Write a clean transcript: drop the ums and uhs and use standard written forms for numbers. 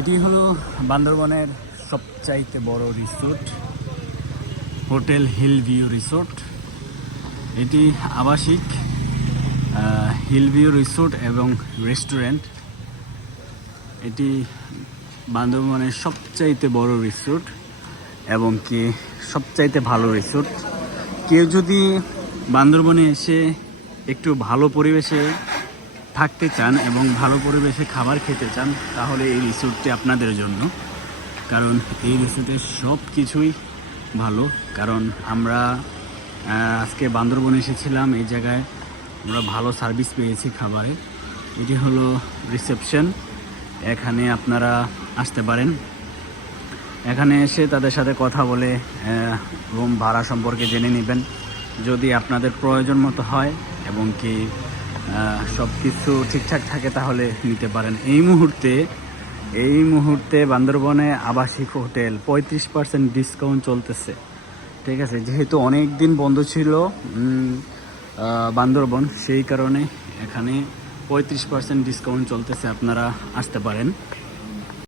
এটি হলো বান্দরবনের সবচাইতে বড় resort, hotel hill view resort. এটি আবাসিক হিল ভিউ রিসোর্ট এবং রেস্টুরেন্ট। এটি বান্দরবনের সবচাইতে বড় রিসোর্ট এবং কি সবচাইতে ভালো রিসোর্ট। কেউ যদি বান্দরবনে এসে একটু ভালো পরিবেশে থাকতে চান এবং ভালো পরিবেশে খাবার খেতে চান, তাহলে এই রিসোর্টটি আপনাদের জন্য। কারণ এই রিসোর্টের সব কিছুই ভালো। কারণ আমরা আজকে বান্দরবনে এসেছিলাম, এই জায়গায় আমরা ভালো সার্ভিস পেয়েছি খাবারে। এটি হলো রিসেপশন, এখানে আপনারা আসতে পারেন। এখানে এসে তাদের সাথে কথা বলে রুম ভাড়া সম্পর্কে জেনে নেবেন, যদি আপনাদের প্রয়োজন মতো হয় এবং কি সব কিছু ঠিকঠাক থাকে তাহলে নিতে পারেন। এই মুহূর্তে বান্দরবনে আবাসিক হোটেল 35% ডিসকাউন্ট চলতেছে। ঠিক আছে, যেহেতু অনেক দিন বন্ধ ছিল বান্দরবন, সেই কারণে এখানে 35% ডিসকাউন্ট চলতেছে, আপনারা আসতে পারেন।